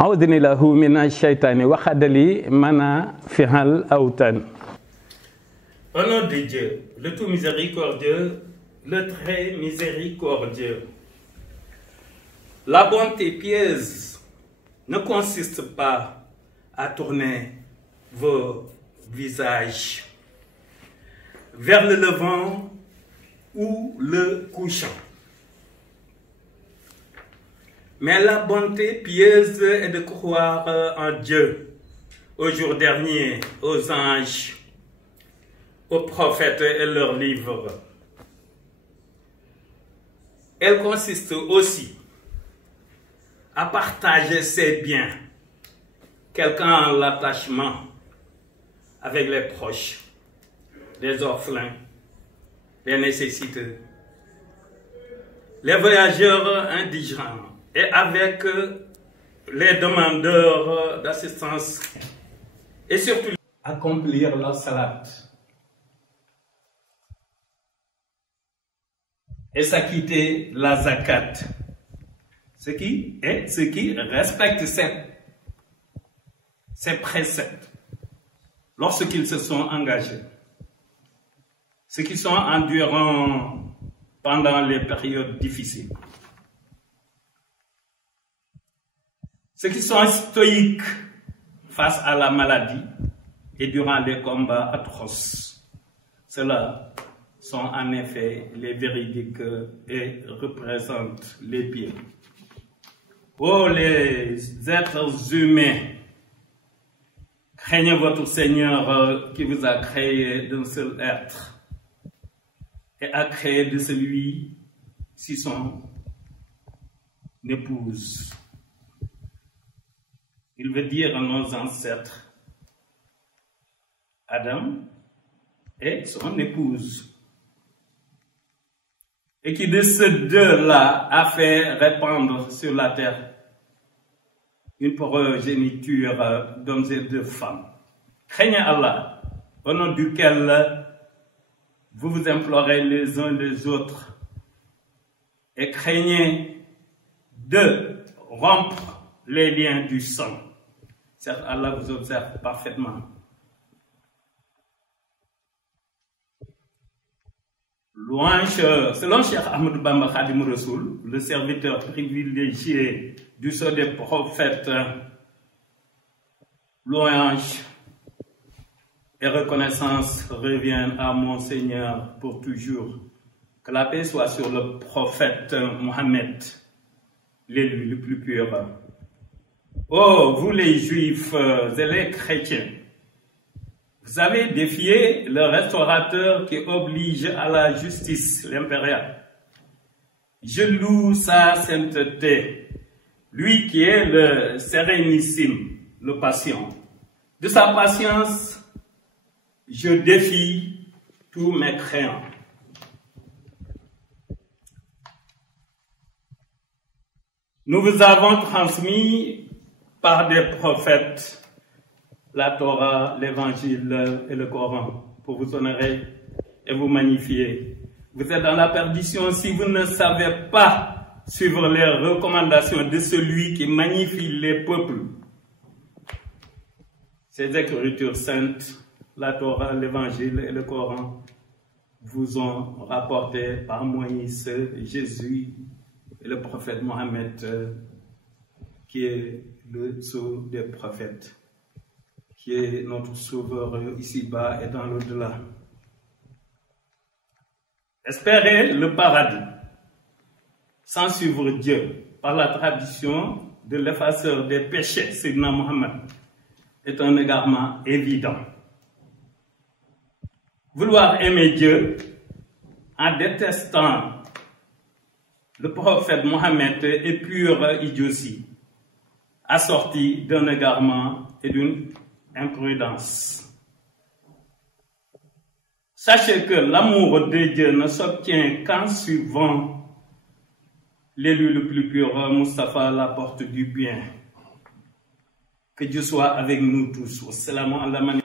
أعوذني له من الشيطان وخدلي منا فيها الأوتان. Au nom de Dieu, le tout miséricordieux, le très miséricordieux. La bonté pieuse ne consiste pas à tourner vos visages vers le levant ou le couchant. Mais la bonté pieuse est de croire en Dieu, au jour dernier, aux anges, aux prophètes et leurs livres. Elle consiste aussi à partager ses biens, quelqu'un l'attachement avec les proches, les orphelins, les nécessiteux, les voyageurs indigents et avec les demandeurs d'assistance et surtout accomplir la salat et s'acquitter la zakat, ce qui respecte ces préceptes lorsqu'ils se sont engagés, ceux qui sont endurants pendant les périodes difficiles, ceux qui sont stoïques face à la maladie et durant les combats atroces. Ceux-là sont en effet les véridiques et représentent les pieds. Oh les êtres humains, craignez votre Seigneur qui vous a créé d'un seul être et a créé de celui-ci son épouse. Il veut dire à nos ancêtres, Adam et son épouse. Et qui de ces deux-là a fait répandre sur la terre une progéniture d'hommes et de femmes. Craignez Allah, au nom duquel vous vous implorez les uns les autres, et craignez de rompre les liens du sang. Certes, Allah vous observe parfaitement. Louange, selon Cheikh Ahmadou Bamba Khadim Rassoul, le serviteur privilégié du sceau des prophètes, louange et reconnaissance reviennent à mon Seigneur pour toujours. Que la paix soit sur le prophète Mohammed, l'élu le plus pur. Oh, vous les juifs et les chrétiens, vous avez défié le restaurateur qui oblige à la justice, l'impérial. Je loue sa sainteté, lui qui est le sérénissime, le patient. De sa patience, je défie tous mes créants. Nous vous avons transmis par des prophètes la Torah, l'Évangile et le Coran, pour vous honorer et vous magnifier. Vous êtes dans la perdition si vous ne savez pas suivre les recommandations de celui qui magnifie les peuples. Ces écritures saintes, la Torah, l'Évangile et le Coran, vous ont rapporté par Moïse, Jésus et le prophète Mohammed, qui est le sceau des prophètes, qui est notre sauveur ici-bas et dans l'au-delà. Espérer le paradis sans suivre Dieu par la tradition de l'effaceur des péchés, Sayyidina Muhammad, est un égarement évident. Vouloir aimer Dieu en détestant le prophète Mohammed est pure idiotie, assortie d'un égarement et d'une imprudence. Sachez que l'amour de Dieu ne s'obtient qu'en suivant l'élu le plus pur, Mustafa, la porte du bien. Que Dieu soit avec nous tous. Wassalamu ala man